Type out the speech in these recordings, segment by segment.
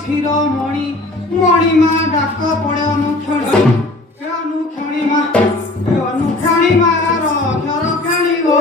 শিরোমণি মণিমা ডাক পড়ে অনুক্ষণী মা অনুক্ষণী মা রক্ষণী গো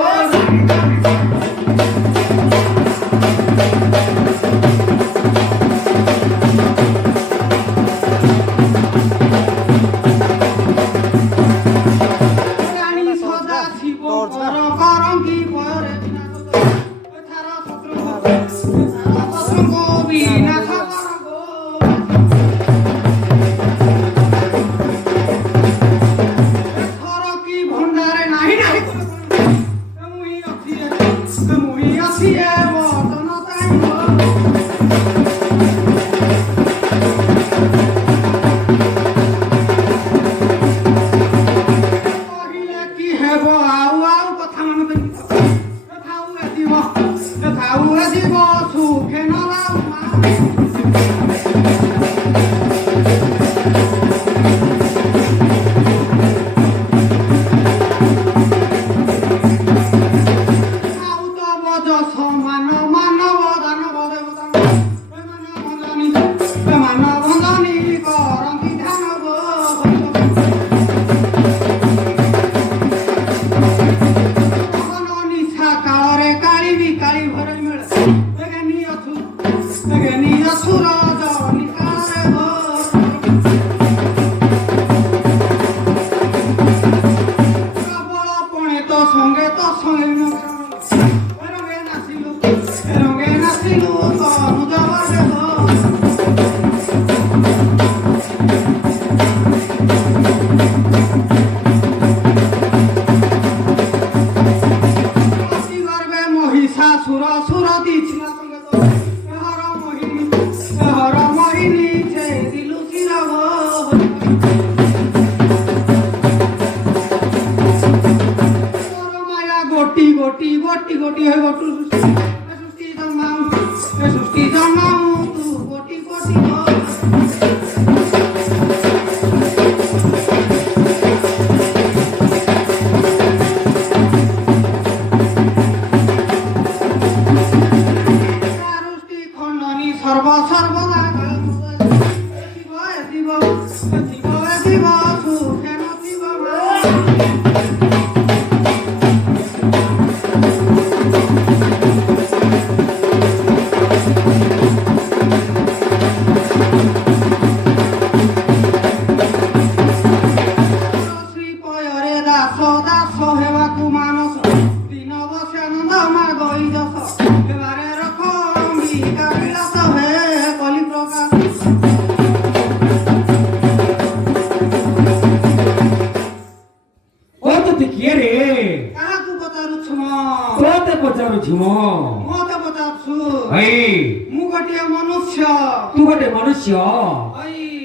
तू गोटे मनुष्य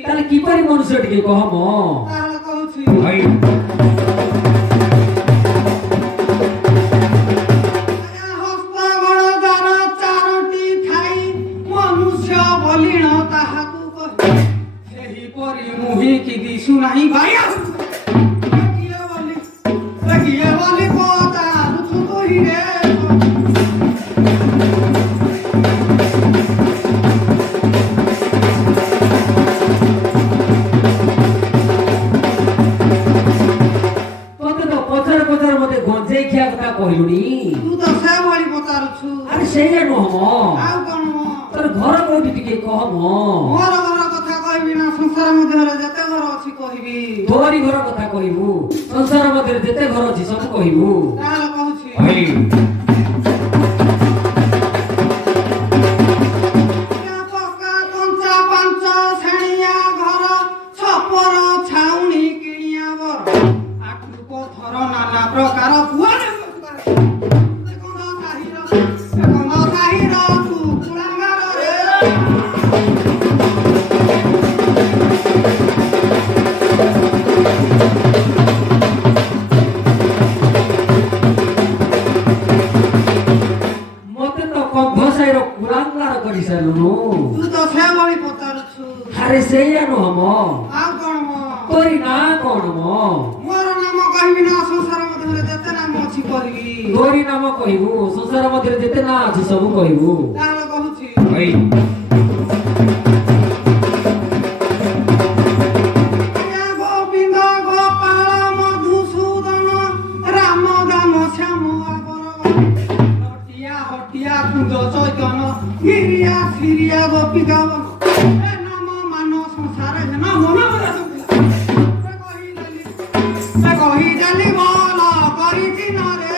ताले किपरि मनुष्य टिके कहम ताले कहूछि भाई हस्त गण दार चारोटी थाई मनुष्य बलिण ताहाकू कहि सेही परि मुहि कि दिसु नाही भाई किए बोली कोता रुछु कहि रे कहलुनी तू तो से बड़ी पतारुछु अरे सेया न हम आउ कोन तोर घर कोठी टिके कहम मोर घर कथा कहबी ना संसार मध्ये जते घर अछि कहबी तोरी घर कथा कहबू संसार मध्ये जते घर अछि सब कहबू ताल कहूछि भाई अरे सेया न हम आउ कोन तोरी ना कोन मोर नाम कहबी ना संसार मध्ये जते नाम अछि कहबी तोरी नाम कहबू संसार मध्ये जते ना अछि सब कहबू ताल कहूछि भाई নাম ମାନ ସଂସାର ହେନ ମନ ବରା କହି ଜାଲି ଭଲ କରିଛି ନରେ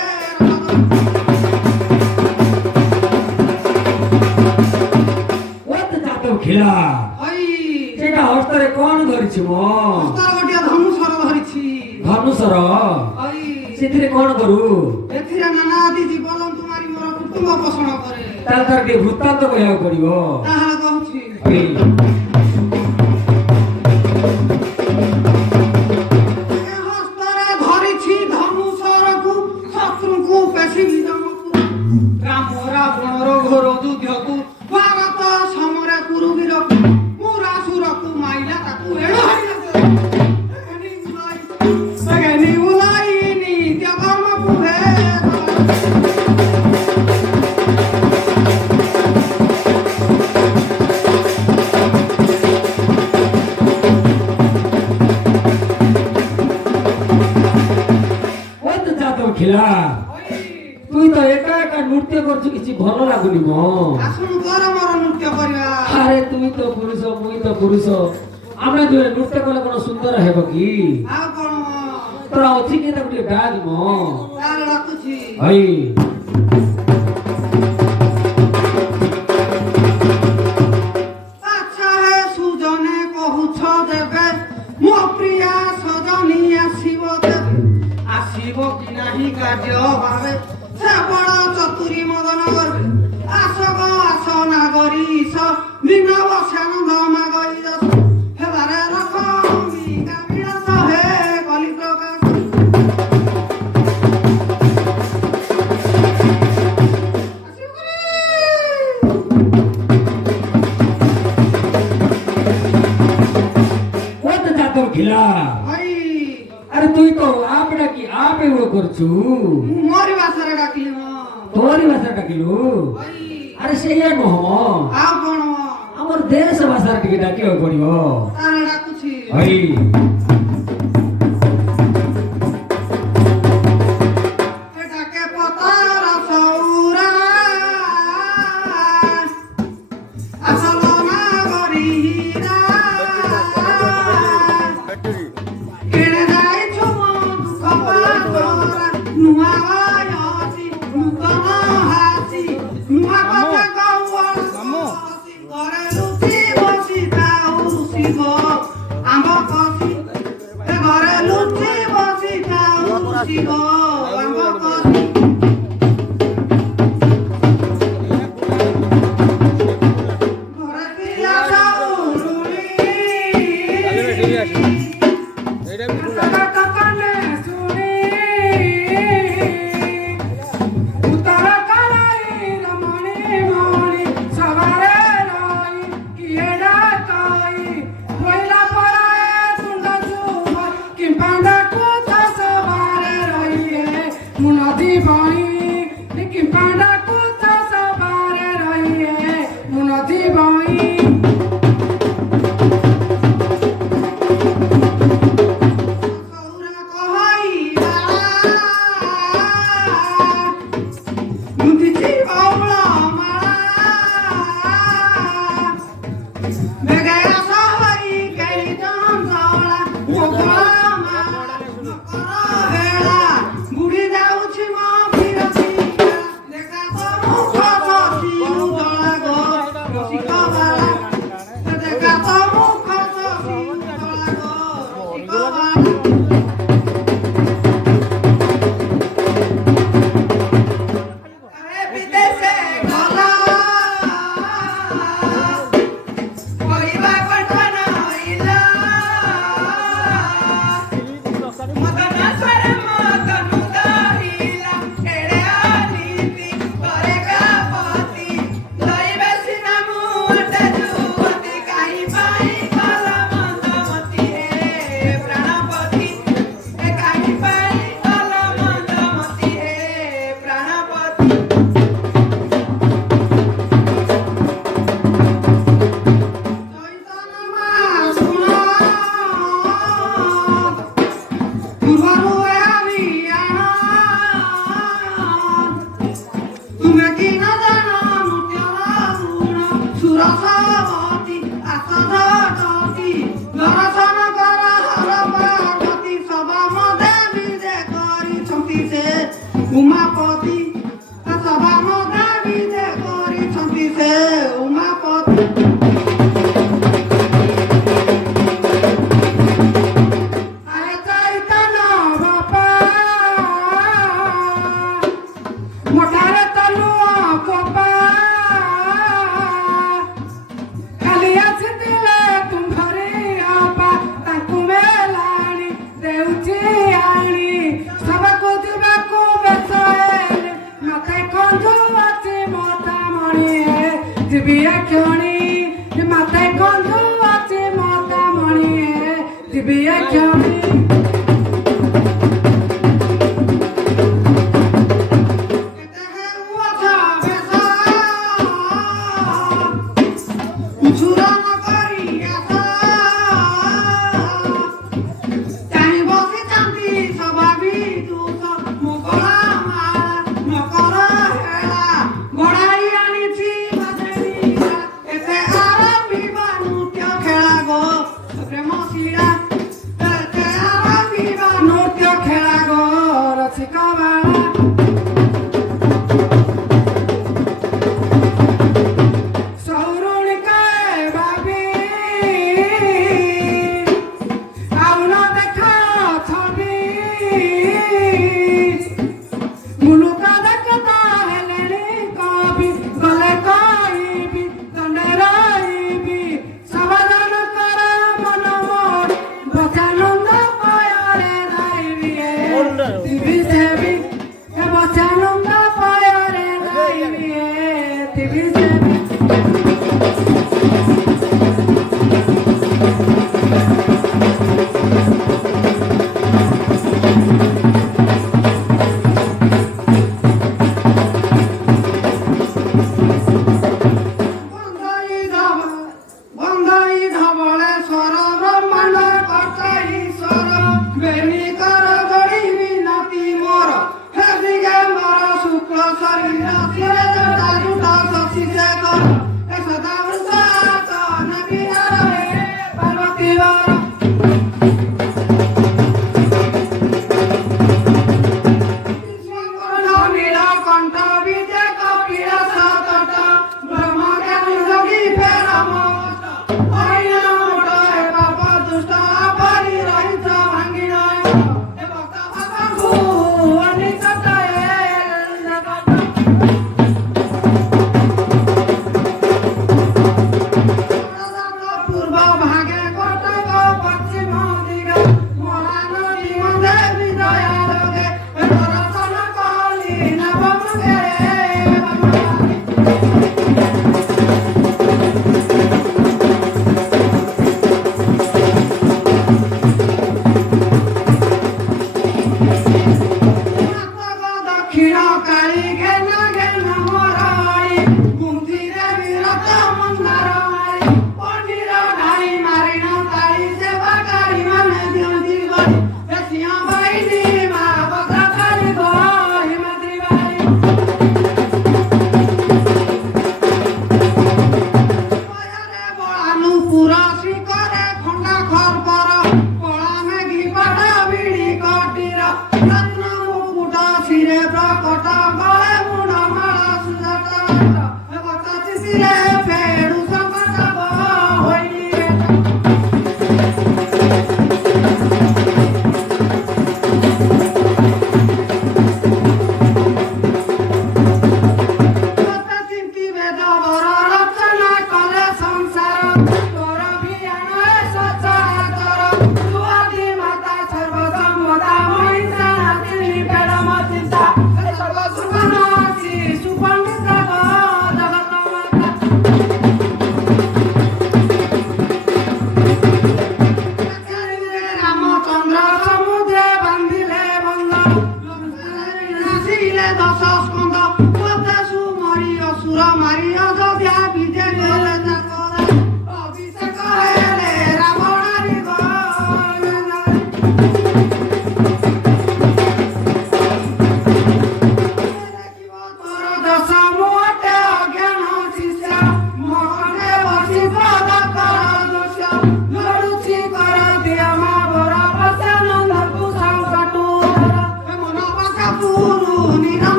ওত যাদব খিলা ହଇ সেটা হস্তরে কোন ধরিছি মো ହସ୍ତର ଗୋଟିଏ ଧନୁସର ଧରିଛି ଧନୁସର ହଇ ସେଥିରେ কোন করু ଏଥିରେ ନାନା ଆଦି ଜୀବଜନ୍ତୁ ମାରି ମୋର କୁଟୁମ୍ବ ପୋଷଣ କରେ ତାର ତାର ଟିକେ ବୃତ୍ତାନ୍ତ କହିବାକୁ ପଡିବ ତାହାର କହୁଛି ହଇ ହସ୍ତରେ ଧରିଛି ଧନୁସରକୁ ଶତ୍ରୁଙ୍କୁ ପେଶିବି ଜମକୁ ରାମ ରାବଣର ଘୋର ଯୁଦ୍ଧକୁ ଭାରତ ସମରେ କୁରୁବୀରକୁ ମୁରାସୁରକୁ ମାଇଲା ତାକୁ ଏଣ ବୁଲାଇ ନିତ୍ୟ କର୍ମକୁ ହେ ওত যাদব খিলা তুই তো একা একা নৃত্য করছো কিছু ভালো লাগুনি মো ଆସୁଣୁ କର ମୋର ନୃତ୍ୟ କରିବା আরে তুই তো পুরুষ মুই তো পুরুষ আমরা দুয়ে নৃত্য কলে কোন সুন্দর ହେବ কি ଆଉ କଣ তোরা ଅଛି কি তাকে ଟିକେ ডাক মো ତାହେଲେ ଡାକୁଛି ହଇ ଆଚ୍ଛା ହେ ସୁଜନେ କହୁଛ ଦେବେ ମୋ ପ୍ରିୟା ସଜନୀ ଆସିବ ଦେବେ ଆସିବ କି ନାହିଁ କାର୍ଯ୍ୟ ଭାବେ ସେ ବଡ଼ ଚତୁରୀ ମଦନ କରିବେ ଆସଗ ଆସ ନାଗରୀଶ ଦିନ ବସାନନ୍ଦ ମାଗଇ ଦଶ ହେବାରେ ରଖ ଅମ୍ବିକା ବିଳାସ ହେ କଲି ପ୍ରକାଶ ଆସିବ କି? ওত যাদব খিলা ଭାଇ আরে তুই তো আপ ডাকি আপ এগুলো করছু ମୁଁ ମୋରି ଭାଷାରେ ଡାକିଲି ହଁ তোরি ভাষা ডাকিলু ଭାଇ আরে সেইয়া নহ ଆଉ କଣ আমার দেশ ভাষার ଟିକେ ডাকিବାକୁ ପଡିବ ତାହେଲେ ଡାକୁଛି ହଇ ଡାକେ ପତାର ସଉରା ଆସଲ ନାଗରୀ ହୀରା କିଣେ ଯାଇଛୁ ମୋ ଦୁଃଖ ପାତରା ନୂଆ ଅଛି ନୂତନ ହାସି ନୂଆ କଥା କହୁଅସି ଘରେ ଲୁଚି ବସିଥାଉ ଶିବ ଆମ୍ବ କଷି ଏ ଘରେ ଲୁଚି ବସିଥାଉ ଶିବ ଆମ୍ବ କଷି ଘରେ ଥିଲା ଚାଉରୁଣି ସଉରା କହିଲା ମୁଦିଛି ବଉଳ ମାଳା ବେଗେ ଆସ ହଇ କେଳି ଚଞ୍ଚଳା ମୋଗଳ ମାଳା ନକର ହେଳା ବୁଡ଼ି ଯାଉଛି ମୋ ବିରତି ଦେଖା ତ ମୁଖ ଶଶୀ ଉଜ୍ଜଳା ଗୋ ରସିକ ବାଳା ଦେଖା ତ ମୁଖ ଶଶୀ ଉଜ୍ଜଳା ଗୋ ରସିକ ବାଳା আরে বিদেশে গলা কইবা কত ଉମାପତି ସଭା ମଦା ବିଜେ କରିଛନ୍ତି ସେ ଉମାପତି ଆରେ ଚୈତନ ବାପା ମୋଟାରେ ତନୁଅ କପା ଖାଲି ଆସିଥିଲେ ତୁମ୍ଭରେ ଅପା ତାଙ୍କୁ ମେଲାଣି ଦେଉଛି ଆଣି ସବାକୁ ଯିବାକୁ ବେଶ ହେଲେ ମତେ କନ୍ଧୁ ଅଛି ମତା ମଣି ଯିବି କ୍ଷଣି ମତେ କନ୍ଧୁ ଅଛି ମତା ମଣି ଯିବି କ୍ଷଣି ঝুরন করি আসা চাই বসে চান্দি স্বভাবী দূত মুগলা মারা নকর হেলা গড়াই আনিছি বাজেনি এতে আরম্ভিবা নৃত্য খেলা গো প্রেম শিরা এতে আরম্ভিবা নৃত্য খেলা গো রসিক বালা সৌরুণিকায় ভাবি আউন দেখা ছবি মুলুকা দেখতা হেলেনি কবি গলে কইবি তনে রইবি সমাধান কর মন মোর বচানন্দ পয়রে দাইবি দিবি সেবি বচানন্দ পয়রে দাইবি দিবি সেবি বন্দাই ধবলেশ্বর ব্রহ্মাণ্ড কর্তা ঈশ্বর বেনি কর গড়িবি নাতি মোর হে দিগম্বর শুক্ল শরীর শিরে জটা জুটা শশী শেখর হে সদা বৃন্দাত নবিহার হে পার্বতী বর নীলকণ্ঠ বিজে কপিলাস তট ব্রহ্মজ্ঞান যোগী ফের মত হরিনাম হে পাপ দুষ্ট আপরি রহিত ভাঙ্গি নয় হে ভক্ত ভগবানু অনিকট হে জগত পূর্ব ভাগে কটক পশ্চিম দিগা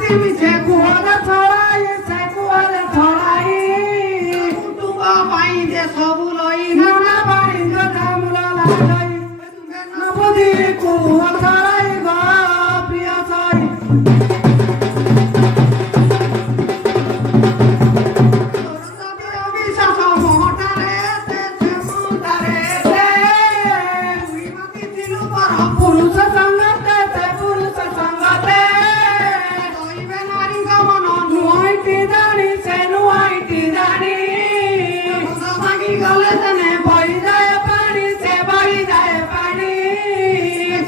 ମାତି ମିଛେ କୁଆରେ ଛଡ଼ାଇ ସେ କୁଆରେ ଛଡ଼ାଇ କୁଟୁମ୍ବ ପାଇଁ ଯେ ସବୁ ଲଇ ନାନା ବାଣି ଗଜାମୁଲା ଲାଗଇ ନବୁଦି କୁଆ ଛଡ଼ାଇ ଗ ପ୍ରିୟ ସାଇ ବିଶ୍ୱାସ ମହଟାରେ ସେ ମୁଣ୍ଡରେ ଦୁଇ ମାତି ଥିଲୁ ପର ପୁରୁଷ ସଙ୍ଗତେ ସେ ପୁରୁଷ ସଙ୍ଗତେ କହିବେ ନାରୀଙ୍କ ମନ ନୁଆଇଟି ଜାଣି ସେ ନୁଆଇଟି ଜାଣି ଭାଙ୍ଗି ଗଲେ ତେନେ ବହିଯାଏ ପାଣି ସେ ବହିଯାଏ ପାଣି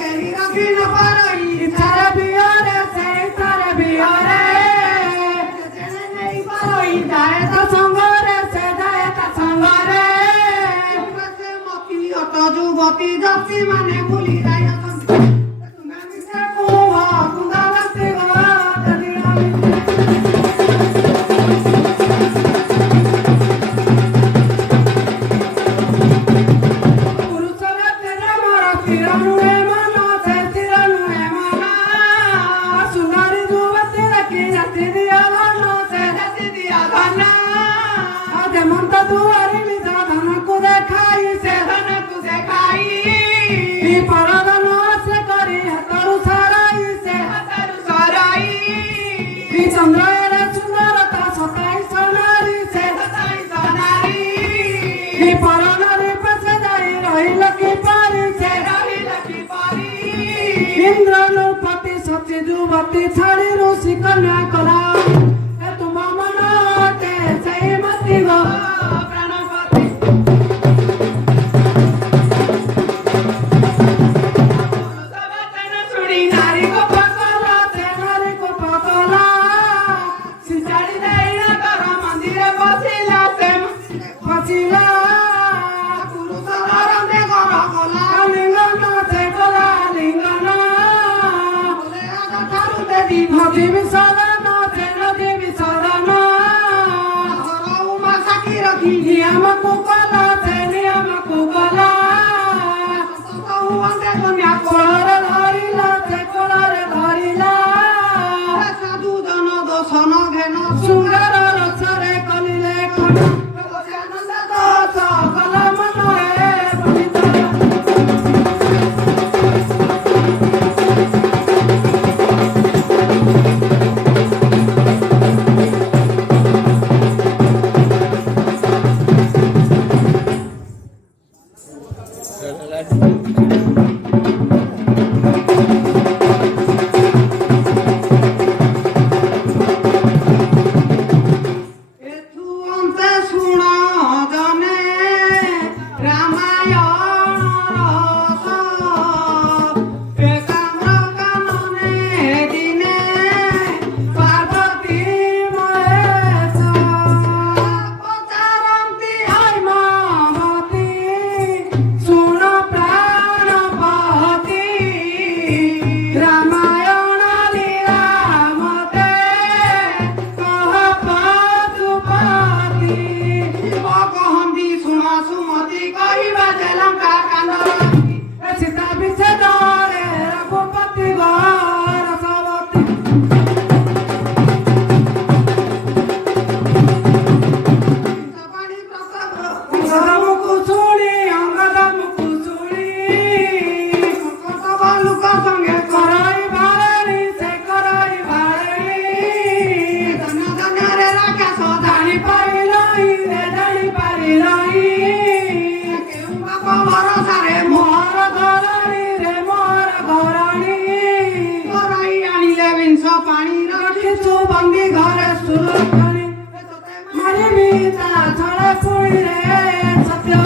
କେହି ରଖି ନ ପାରଇ ଇଚ୍ଛାରେ ବିହରେ ସେ ଇଚ୍ଛାରେ ବିହରେ ତେଣେ ନେଇ ପାରଇ ଯାଏ ତା ସଙ୍ଗରେ ସେ ଯାଏ ତା ସଙ୍ଗରେ ସେ ମତି ଅଟ ଯୁବତୀ ଯତି ମାନେ ଭୁଲି ଯାଇଅଛନ୍ତି ତୁମେ ମିଛେ କୁହ କୁଦାଲତି ପୁରୁଷର ତେରେ ମୋର ତୀର ନୁହେଁ ମନ ସେ ତୀର ନୁହେଁ ମନ ସୁନାରୀ ଯୁବତୀ ଦେଖି ଜାତି ଦିଅ ଧନ ସେ ଜାତି ଦିଅ ଧନ ଯେମନ୍ତ ଦୁଆରି ନିଜ ଧନକୁ ଦେଖାଇ ସେ ଧନକୁ ଦେଖାଇ ପରଧନ ସେ କରି ହାତରୁ ସରାଇ ସେ ହାତରୁ ସରାଇ ଚନ୍ଦ୍ରରେ ସୁନ୍ଦରତା ସତାଇ ସନାରୀ ସେ ସତାଇ ସନାରୀ ପରନାରୀ ପଛେ ଯାଇ ରହିଲ କିପରି ସେ ରହିଲ କିପରି ଇନ୍ଦ୍ର ନୃପତି ସଚି ଯୁବତୀ ଛାଡ଼ି ଋଷି କନ୍ୟା କଲା ଏ ତୁମ ମନ ଅଟେ ସେଇ ମତି ଗୋ ପ୍ରାଣପତି ଶୁଣି ନାରୀ ନାରୀକୁ ପକଲା ସେ ନାରୀକୁ ପକଲା ସିଚାଡ଼ି ଦେଇ ନଗର ମନ୍ଦିର ବସିଲା ସେ ବସିଲା ପୁରୁଷ ଧରନ୍ତେ ଘର ଗଲା ଲିଙ୍ଗନ ସେ କଲା ଲିଙ୍ଗନ ଠାରୁ ଦେବି ନଦୀ ବିସର୍ଜନ ସେ ନଦୀ ବିସର୍ଜନ ଘର ଉମା ସାକ୍ଷୀ ରଖି ନିୟମକୁ କଲା ସେ ନିୟମକୁ କଲା ହୁଅନ୍ତେ କନ୍ୟା କୋଳରେ ଧରିଲା ସେ କୋଳରେ ଧରିଲା ସାଧୁ ଜନ ଦର୍ଶନ ଘେନ ଶୃଙ୍ଗାର ରସରେ କଲିଲେ କଣ ଆନନ୍ଦ ଦୋଷ କଲା ମନରେ ପବିତ୍ର ଏଥୁ ଅନ୍ତେ ଶୁଣ ଜନେ ରାମାୟଣ ରସ ଏକାମ୍ର କାନନେ ଦିନେ ପାର୍ବତୀ ମହେଶ ପଚାରନ୍ତି ହାଇ ମାମତୀ ଶୁଣ ପ୍ରାଣପତି ରାମାୟଣ ଲୀଳା ମତେ କହ ପଶୁପତି ଶିବ କହନ୍ତି ଶୁଣ ସୁମତି କହିବା ଯେ ଲଙ୍କା କାନ୍ଦ ସୀତା ବିଚ୍ଛେଦରେ ରଘୁପତି ରସବତୀ ପାଣି ପ୍ରତାପ ଅଙ୍ଗଦମକୁ ଶୁଣି ଅଙ୍ଗଦମକୁ ଶୁଣି କଟକ ଲୋକ ସଙ୍ଗେ କରାଇ ବାରେଣି ସେ କରାଇ ବାରେଣି ଧନ ଧନରେ ରାକ୍ଷସ ଜାଣି ପାରି ରହି ରେ ଜାଣି ପାରି ରହି କେଉଁ ବାପ ଭରସାରେ ମୋର ଘରଣୀ ରେ ମୋର ଘରଣୀ ମରାଇ ଆଣିଲେ ବିଂଶ ପାଣି ରଖିଛୁ ବନ୍ଦୀ ଘରେ ସୁରକ୍ଷଣୀ ମାରିବି ତା ଛଳେ ପୁଣି ରେ ସତ୍ୟ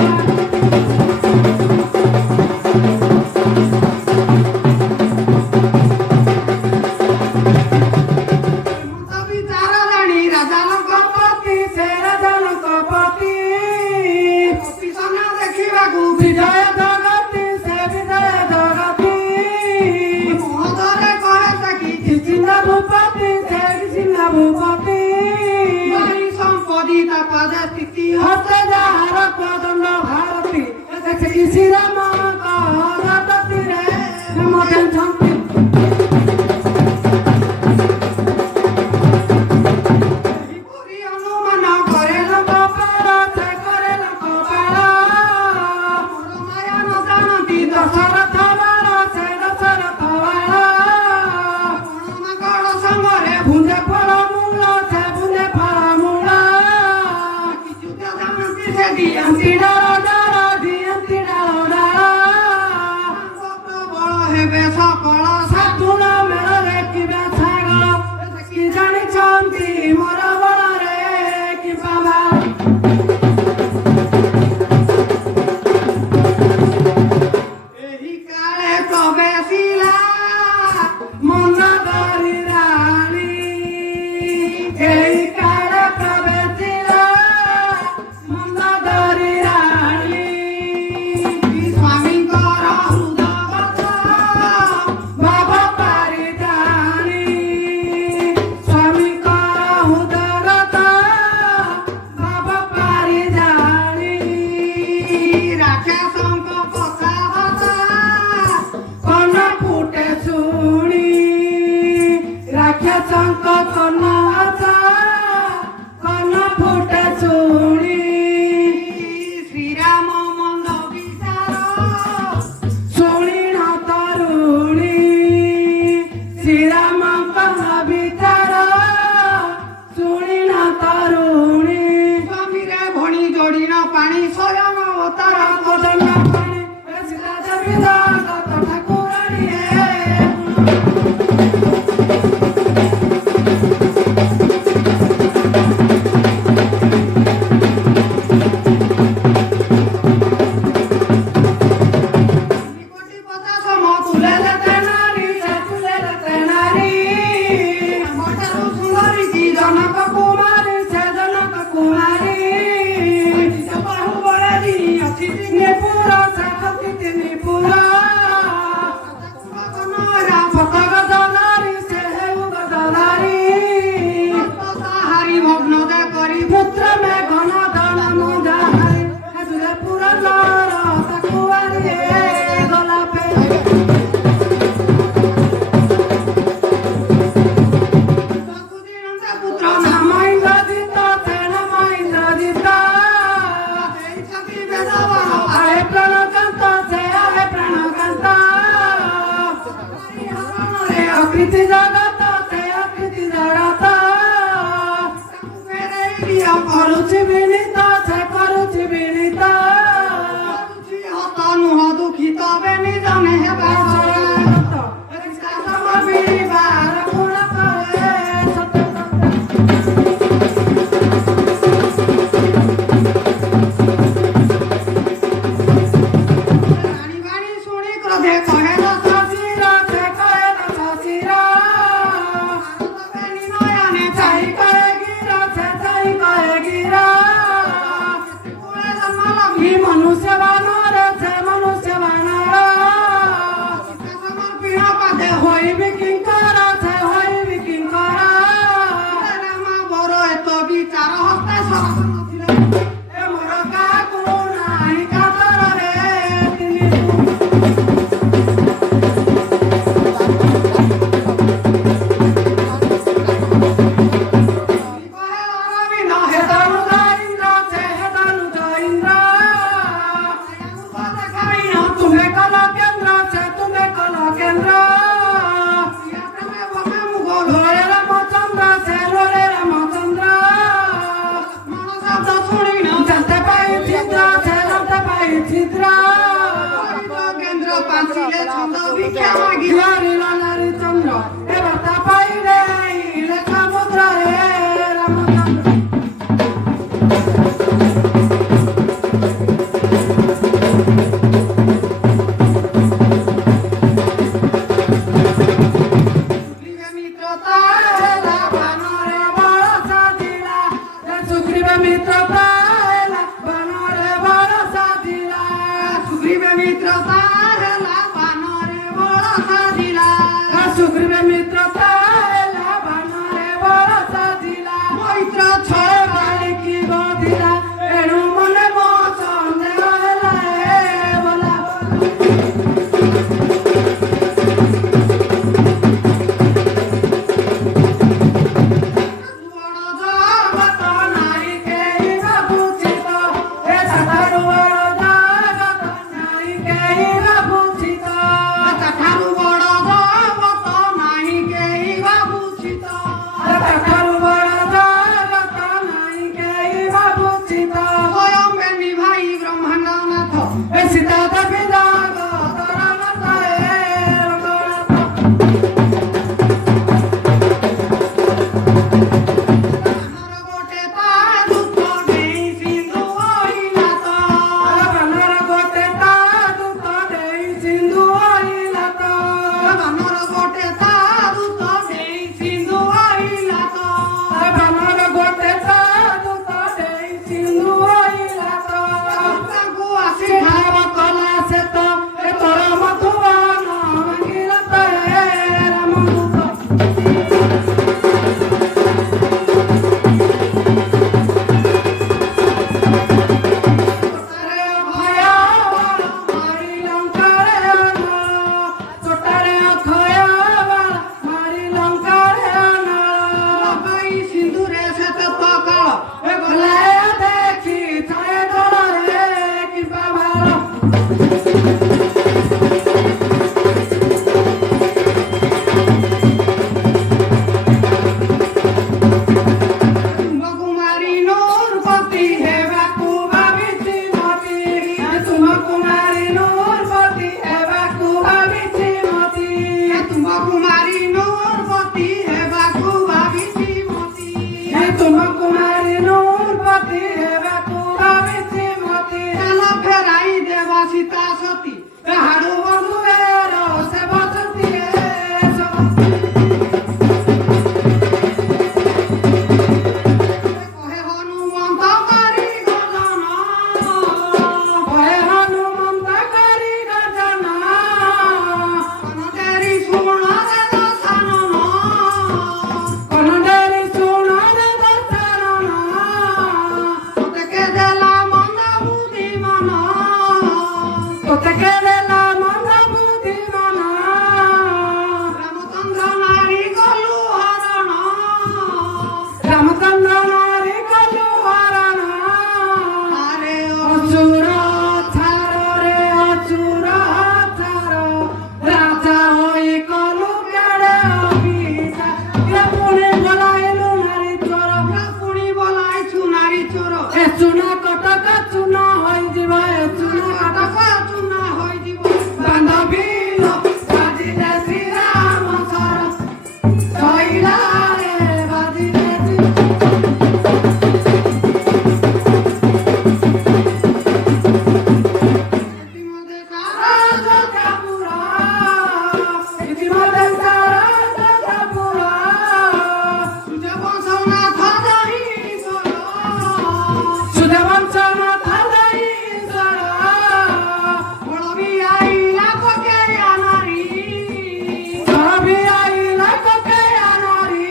ବିଚାର ଜାଣି ରାଜା ଲୋକ ପତି ସେ ରାଜା ଲୋକ ପତି ଅଫିସନ ଦେଖିବାକୁ ବିଜୟ ଜଗତି ସେ ବିଜୟ ଜଗତି ମହୋଦରେ କହେ ସଖି କିସିନା ଭୂପତି ସେ କିସିନା ଭୂପତି ବାଣି ସମ୍ପତ୍ତି ତା ପାଦେ ସ୍ଥିତି ହସ୍ତେ ଯାହାର କଦଣ୍ଡ ଭାରତୀ ସେ କିସି ରାମ କହରତୀ ରେ ମତେ ଛନ୍ତି କହନ୍ତି ମୋର ବଳରେ କି ବାବା ଏହି କାଳେ ପ୍ରବେଶିଲା ମନ ଧରି ରାଣୀ ଏହି କାଳ ପ୍ରବେଶିଲା ମନ ଧରି ରାଣୀ ସ୍ୱାମୀଙ୍କର ହୃଦଗତ ବାବା ପାରି ଜାଣି ସ୍ୱାମୀଙ୍କର ହୃଦଗତ ବାବା ପାରି ଜାଣି ରାକ୍ଷସଙ୍କ କଥାବାର୍ତ୍ତା କନ ଫୁଟେ ଶୁଣି ରାକ୍ଷସଙ୍କ କନ ଆଶା କନ ଫୁଟେ ଶୁଣି ଶ୍ରୀରାମ ମନ ବିଚାର ଶୁଣିଣ ତରୁଣୀ ଶ୍ରୀରାମଙ୍କ ବିଚାର ଶୁଣିଣ ତରୁଣୀ ସ୍ୱାମୀରେ ଭଣି ଯୋଡ଼ିନ ପାଣି ସ୍ୱୟଂ ଅବତାର କଦନ ପାଣି ବେଶିଲା ଜମିଲା ଗତ ଠାକୁରାଣୀ କୋଟି ପଚାଶ ମତୁଲେ ତେନାରୀ ସେତୁଲେ ତେନାରୀ ଠାରୁ ସୁନ୍ଦରୀ କି ଜନକ କୁମାରୀ ସେ ଜନକ କୁମାରୀ ବାହୁବଳେ ଅଛି ନିପୁର ସେ ହନ୍ତି ନିପୁର ପତକ ଦଲାରୀ ସେ ହେଉ ଦଲାରୀ ତାହାରି ଭଗ୍ନ ଦେ କରି ପୁତ୍ର ମେ ଘନ ଦଳ ମୁଜାହାରୀ ହେදුରେ ପୁର ଲର ତାକୁଆରୀ ଗୋଲାପେ ପୁତ୍ର ନାମ ଇନ୍ଦ୍ରଜିତ ସେ ନାମ ଇନ୍ଦ୍ରଜିତ ଦେଇଛନ୍ତି ବେଦବର ଆଏ ପ୍ରାଣକାନ୍ତ ସେ ଆଏ ପ୍ରାଣକାନ୍ତ ଅକୃତି ଜଗତ ସେ ଅକୃତି ଜଗତ ଫେରେଇ ଦିଅ କରୁଛି ବିନୀତ ସେ କରୁଛି ବିନୀତ କରୁଛି ହତ ନୁହ ଦୁଃଖିତ ବେ ନିଜ ନେହେବା ରାଣୀ ବାଣୀ ଶୁଣି କ୍ରୋଧେ କହେ ଦଶ ବେନି ନୟନେ ଚାହି କୁଳେ ଜନ୍ମ ଲଭି ମନୁଷ୍ୟ ବାନର ସେ ମନୁଷ୍ୟ ବାନର ସମର୍ପିଣ ପାଦେ ହୋଇବି କିଙ୍କର ସେ ହୋଇବି କିଙ୍କର ରାମ ବର ଏତ ବିଚାର ହସ୍ତେ ସରସ ନଥିଲେ ଏ ମୋର କାହାକୁ ନାହିଁ କାତରରେ ତିନି କହେ ଅରବିନ୍ଦ ହେ ହେଦନୁ ଇନ୍ଦ୍ର ସେ ହେଦନୁ ଇନ୍ଦ୍ର ଖାଇନ ତୁମେ କଲ କେନ୍ଦ୍ର ସେ ତୁମେ କଲ କେନ୍ଦ୍ର ତୁମେ ବମେ ମୁଗ ଲୋରେ ରାମଚନ୍ଦ୍ର ସେ ଲୋରେ ରାମଚନ୍ଦ୍ର ମନ ଶବ୍ଦ ଶୁଣିନ ଜାତେ ପାଇ ଛିଦ୍ର ସେ ଜାତେ ପାଇ ଛିଦ୍ର କେନ୍ଦ୍ର ପାଞ୍ଚିଲେ ଛନ୍ଦ ଭିକ୍ଷା ମାଗି ଘରିଲ ନାରୀ ଚନ୍ଦ୍ର ଏ ବାର୍ତ୍ତା ପାଇଲେ ଇଲେ ସମୁଦ୍ରରେ ରାମଚନ୍ଦ୍ର ସୁଗ୍ରୀବେ ମିତ୍ରତା ହେଲା ବାନରେ ବଳ ସାଧିଲା ସୁଗ୍ରୀବ ମିତ୍ରତା ହେଲା ବାନରେ ବଳ ସାଧିଲା ସୁଗ୍ରୀବେ ମିତ୍ରତା ହେଲା ବାନରେ ବଳ ସାଧିଲା ସୁଗ୍ରୀବ ମିତ୍ରତା ହେଲା ବାନରେ ବଳ ସାଧିଲା ମୈତ୍ର ଛଅ ଛଅ ବାଳିକି ବଧିଲା ଏଣୁ ମନେ ମୋ ସନ୍ଦେହ ହେଲା ଏ ବୋଲା ବଡ଼ ଜଗତ ନାହିଁ କେହି ଭାବୁଛି ତ ଏ ସାଧାରୁ ବଡ଼ ଜଗତ ନାହିଁ କେହି ଭାବୁଛି ତ ତାଠାରୁ ବଡ଼ ଜଗତ ନାହିଁ କେହି ଭାବୁଛି ତ ତାଠାରୁ ବଡ଼ ଜଗତ ତୁମ କୁମାରୀ ନୂରପତି ହେବାକୁ ଭାବିଛି ମତି ଚାଲ ଫେରାଇ ଦେବା ସୀତା ସତୀ କାହାଡୁ ବନ୍ଧୁ ସେ ବସନ୍ତି କହେ ହନୁମନ୍ତ କରି ଗଜନ ହେ ହନୁମନ୍ତ କରି ଗର୍ଜନ କନକେରି ଶୁଣ ରେ ଦଶାନନ କନଣ୍ଡେରି ଶୁଣ ରେ ଦର୍ଶନ ତୋତେ କେ ଦେଲା ମନ୍ଦ ବୁଦ୍ଧି ମନ ତୋତେ କେଦେଲା ମନ ବୁଦ୍ଧି ମନ ରାମଚନ୍ଦ୍ର ନାରୀ କଲୁ ହରଣ ରାମଚନ୍ଦ୍ର ନାରୀ କଲୁ ହରଣ ଆରେ ଅସୁର ଛାରରେ ଅସୁର ଛାର ରାଜା ହୋଇ କଲୁ କେଡ଼େ ଅଭିଶା ପୁଣି ବୋଲାଇଲୁ ନାରୀ ଚୋର ପୁଣି ବୋଲାଇଛୁ ନାରୀ ଚୋର ଏ ଚୁନା କଟକ ଚୁନା ହୋଇଯିବ ଏ ଚୁନା କଟକ ଚୁନା ହୋଇଯିବ ବାନ୍ଧବୀ ବାଜିଲେ ଶ୍ରୀରାମ ସର ଶଇଲାରେ ବାଜିଲେ ଇତିମଧ୍ୟରେ ରାଜପୁର ଇତିମଧ୍ୟରେ ରାଜପୁର ସୂର୍ଯ୍ୟବଂଶନାଥ ଜହିଶ୍ୱର ସୁଧବଂଶନାଥ ଜୟୀଶ୍ୱର ବଳବି ଆଇଲା ପକେୟା ନାରୀ ସରବି ଆଇଲା କକେୟା ନାରୀ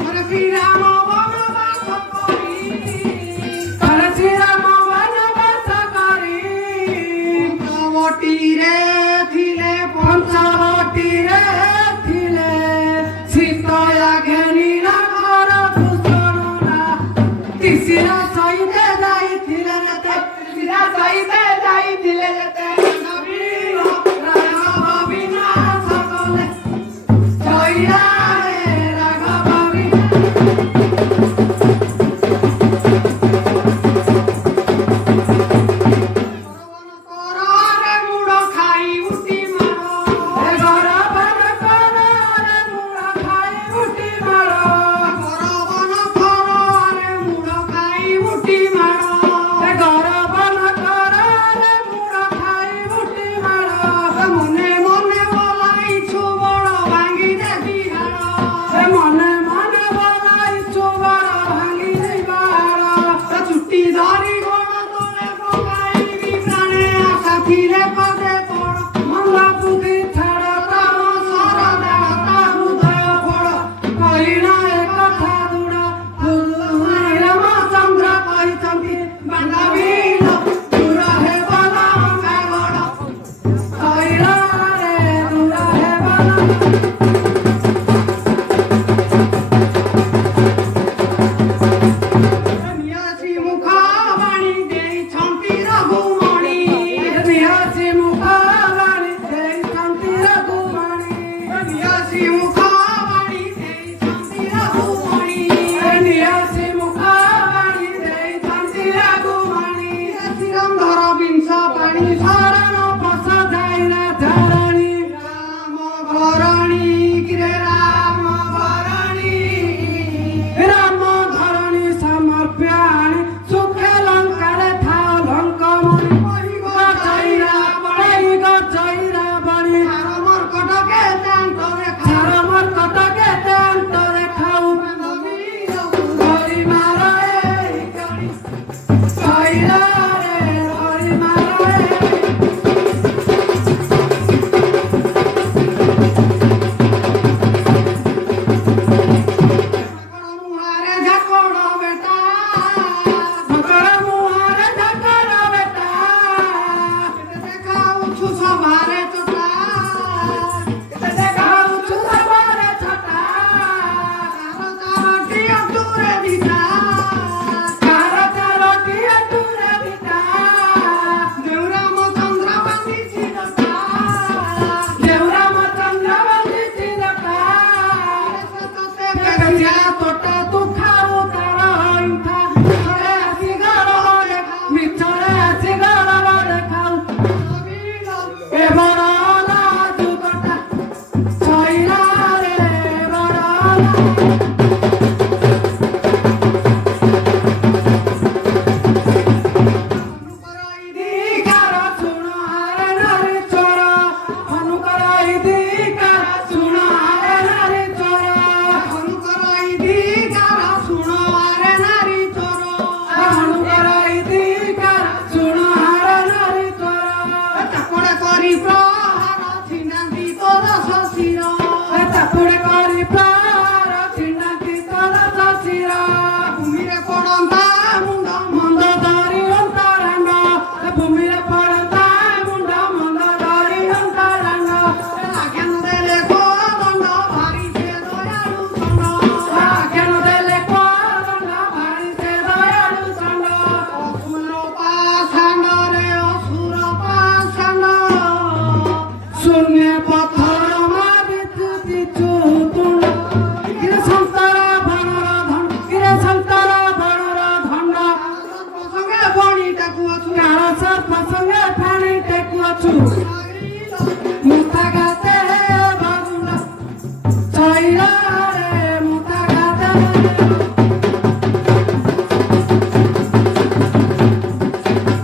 ଘରେ ଶ୍ରୀରାମ ବନବାସ କରି କରେ ଶ୍ରୀରାମ ବନବାସ କରି ପଞ୍ଚବଟିରେ ଥିଲେ ପଞ୍ଚବଟିରେ ଥିଲେ ସୀତୟା ଘେନିଲା ଘର ଭୂଷଣରା ତିସିରା ସହିତେ ଯାଇଥିଲେ ଯେତେ ତିସିରା ସହିତେ ଯାଇଥିଲେ ଯେତେ ରାଘବ ବିନାଶ କଲେ ଜଇରାରେ ରାଘବ ବିନାଶ କରରେ ମୁଡ଼ ଖାଇ ଉଠି ମାର ଏ ଘର ବନ କରରେ ମୂଳ ଖାଇ ଉଠି ମାର କରବନ କରରେ ମୁଡ଼ ଖାଇ ଉଠି ମାର ଏ ଘର ବନ କରରେ ମୂଳ ଖାଇ ଉଠି ମାର ମନେ ମନେ ବୋଲାଇଛୁ ବଡ଼ ଭାଙ୍ଗି ଦେବି ହାଡ଼ ଏ ମନେ ମନେ ବୋଲାଇଛୁ ବଡ଼ ଭାଙ୍ଗି ଯିବାର ଚୁଟି ଧରି ଗୋଡ଼ ତଳେ ପକାଇବି ପ୍ରାଣେ ଆଶା ଥିଲେ ପଦେ ପଡ଼ ମନ୍ଦ ବୁଦ୍ଧି ଛାଡ଼ ତମ ଶରଦା ତା ହୃଦୟ ଫଳ କହିନା ଏ କଥା ଦୃଢ଼ ରାମଚନ୍ଦ୍ର କହିଛନ୍ତି ବାନ୍ଧବୀ ଦୂର ହେବ ଲଙ୍କା ଗଡ଼ ଶୈଳରେ ଦୂର ହେବ ଲଙ୍କା ନିଆସି ମୁଖ ବାଣୀ ଦେଇଛନ୍ତି ରଘୁମଣି ନିହାସି ମୁଖ ବାଣୀ ଦେଇଛନ୍ତି ରଘୁମଣି ନିଆସି ମୁଖ ବାଣୀ ଦେଇଛନ୍ତି ରଘୁମଣି ନିହାସି ମୁଖ ବାଣୀ ଦେଇଛନ୍ତି ରଘୁମଣି ସିରନ୍ଧର ବିଂଶ ପାଣି ଶରଣ ପଶ ଯାଇରା ଧାରଣୀ ରାମ ଘରଣୀ କିରେ ରାମ ଘରଣୀ ରାମ ଧରଣୀ ସମର୍ପ୍ୟାଣି ସୁଖେ ଲଙ୍କାରେ ଥାଅ ଲଙ୍କମଣି ଗଜଇରା ବଣି ତାର ମର୍କଟ କେତେ ଅନ୍ତରେ ଝାର ମର୍କଟ କେତେ ଅନ୍ତରେ ଖାଉ ଖାଉ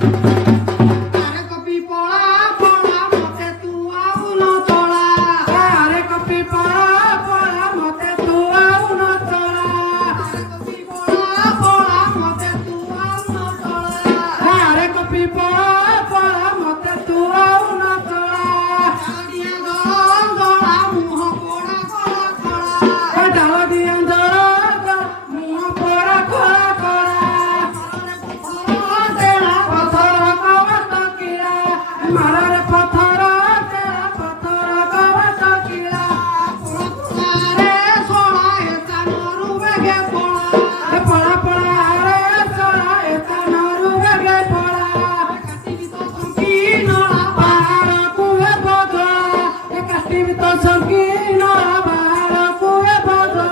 ଆରେ କପି ପଳା ପଳା ମତେ ତୁ ଆଉ ନ ଚଳା ଆରେ କପି ପଳା ପଳା ମତେ ତୁ ଆଉ ନ ଚଳା ଆରେ କପି ପଳା ପଳା ମତେ ତୁ ଆଉ ନ ଚଳା ଆରେ କପି ପଳା ପଳା ମତେ ତୁ ଆଉ ନ ଚଳା ଡାଳିଆ ଦଳା ମୁହଁ ପୋଡ଼ା କଳା କଳା ଡାଳ ଦିଅ ଜଳ ମୁହଁ ପୋଡ଼ା ଖଳା ଖଳା ଦେଳା ପଥର କବାଟ କିଳା ମାରରେ ପଥର ତେଳା ପଥର କବାଟ କିଳା ରେ ଶଳା ଏତାନରୁ ବେଗେ ପଳା ପଳା ପଳା ରେ ଚଳା ଏତା ନରୁ ବେଗେ ପଳା କାଟିବି ତ ଶଙ୍କି ନଳା ବାହାରକୁ ଏ ବଦଳା ଏ କାଟିବି ତ ସଂକୀର୍ଣ୍ଣ ବାହାରକୁ ଏ ବଦଳା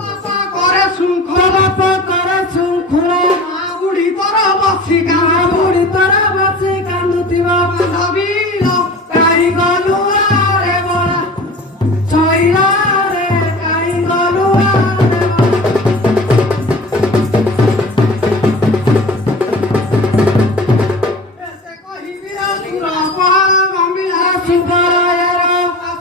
ବାପା করে ଶୃଙ୍ଖଳ ବାପ କରେ ଶୃଙ୍ଖଳା ମା ବୁଢ଼ୀ ତୋର ବସି ମା ଗାଁ ବୁଢ଼ୀ ତୋର ବସି କାନ୍ଦୁଥିବ ବାନ୍ଧବୀର କାହିଁ ଗଲୁ ଆରେ ବଳା ଛଇଲା ରେ କାହିଁ ଗଲୁ ଆରେ ବଳା ସେ କହିବି ସୁର ପହାଳ ଗମ୍ଭୀରା ସୁନ୍ଦରାୟର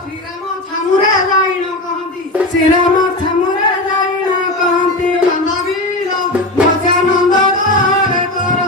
ଶ୍ରୀରାମ ଛାମୁରେ ଯାଇଣ କହନ୍ତି ଶ୍ରୀରାମ ଛାମୁରେ ଯାଇଣା କହନ୍ତି ବାନ୍ଧବୀର ମଜାନନ୍ଦ ଘରେ ତୋର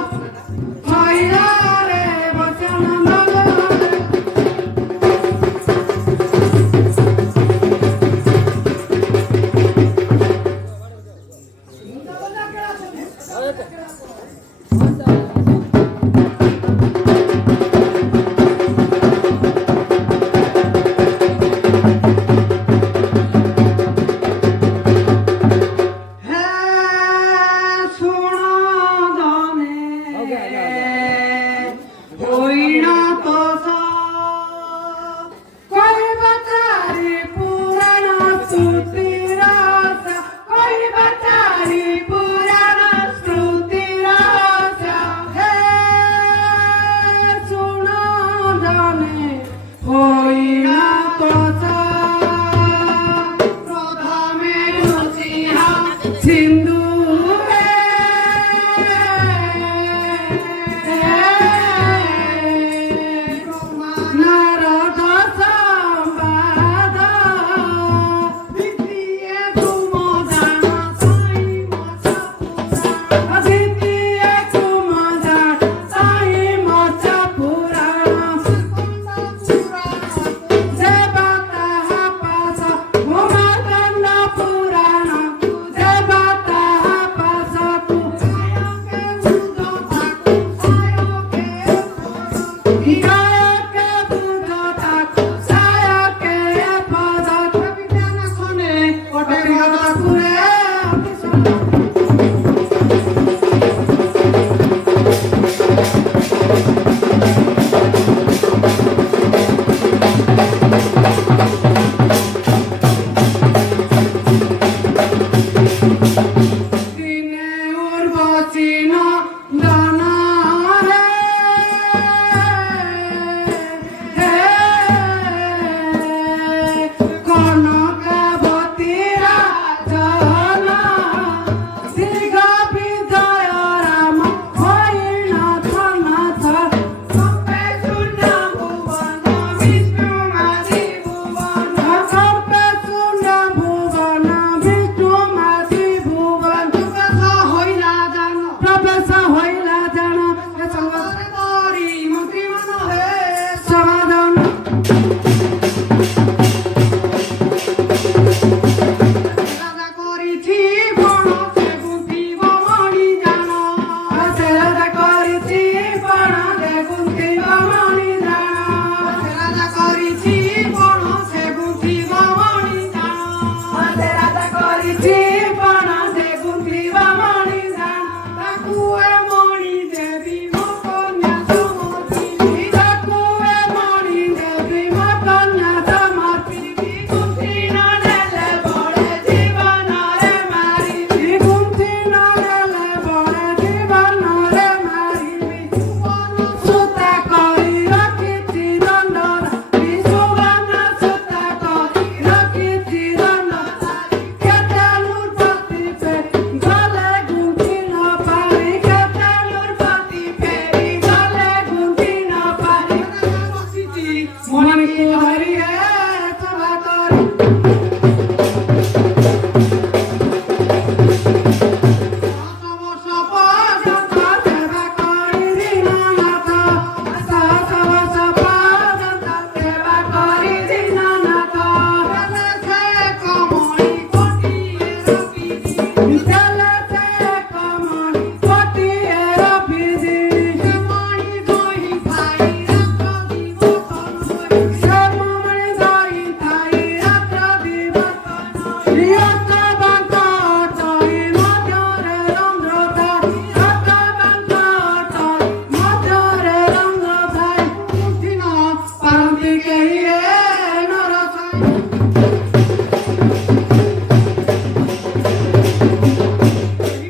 Vitale se kamani kotiye rapidi মণি দই ভাই রাত্র দিবসনই se mamani dai thai ratra divatana Riyata banka tai madhyare randrata Riyata banka tai madhyare randrata দিন Paranti kehiye narasai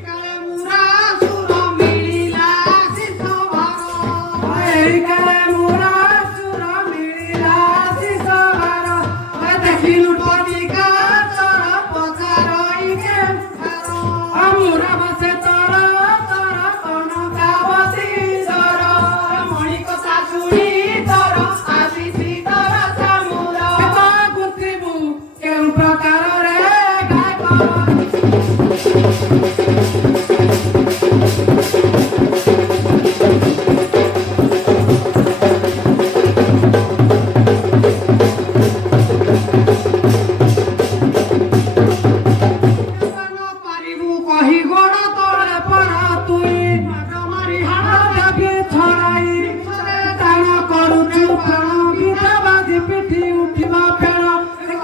কালে মুরা সুর মিলিলা শিষ ভার Aikale mura sura milila sisavara Dekhinu totika tara pokaro ike Amura base tara tara kono kavati zara মণি কথা শুনি তর আসিছি তর সামুর Eka gutibu keun prakaro re gaiko পারিবু কহি গোড় তলে Tore para tui মারি Debi ছড়াই টান କରୁଛୁ ପ୍ରାଣ ବିଧାବାଦୀ ପିଠି ଉଠିବା ଫେଣ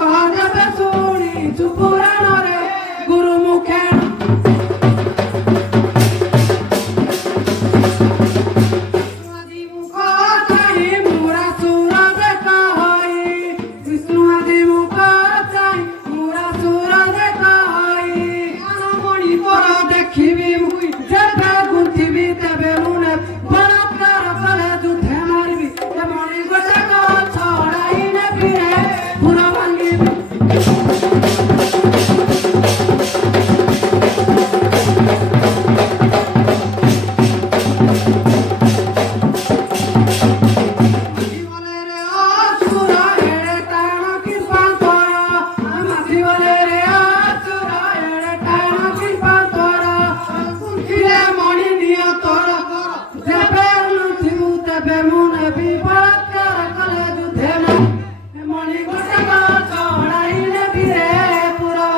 କହିବେ ଶୁଣିଛୁ ପୁରାଣରେ ଗୁରୁ ମୁଖେଣ আদি মুখ ଚାହିଁ ମୁରା ସୁର ଦେଖ ହଇ ବିଷ୍ଣୁ ଆଦି ମୁଖ ଚାହିଁ ମୁରା ସୁର ଦେଖ ହଇ মণি ତୋର ଦେଖିବି ମୁଇଁ ଯେବେ ଗୁନ୍ଥିବି ତେବେ ମୁଁ ନେବି ବଳାତ୍କାର କଲେ ଯୁଦ୍ଧେ ମାରିବି ଏ ମଣି ଗୋଟାକ ଛଡ଼ାଇ ନେବି ରେ ପୁରା ଭାଙ୍ଗିବି বলে রে ସୁର ଏଡ଼େ ଟାଣ କୃପା କର ମାଝି ବଲେ ରେ ସୁର ଏଡ଼େ ଟାଣ କୃପା କର ଗୁନ୍ଥିଲେ ମଣି ନିଅ ତୋର ଯେବେ ନଥିବୁ ତେବେ ମୁଁ ନେବି ବଳାତ୍କାର କଲେ ଯୁଦ୍ଧେ ମାରିବି ଏ ମଣି ଗୋଟାକ ଛଡ଼ାଇ ନେବି ରେ ପୁରା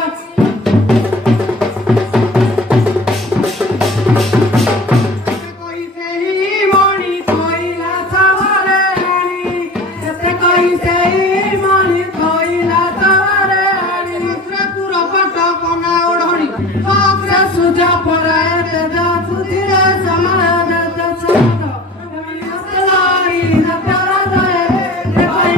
কই সেই মণি Koila savare ani, ete koi sei mani koila savare ani. পুর পট কনা ওড়নি Se suja pora ete da sudire samara da da samara. Emani hasalari na tara jaye, te koi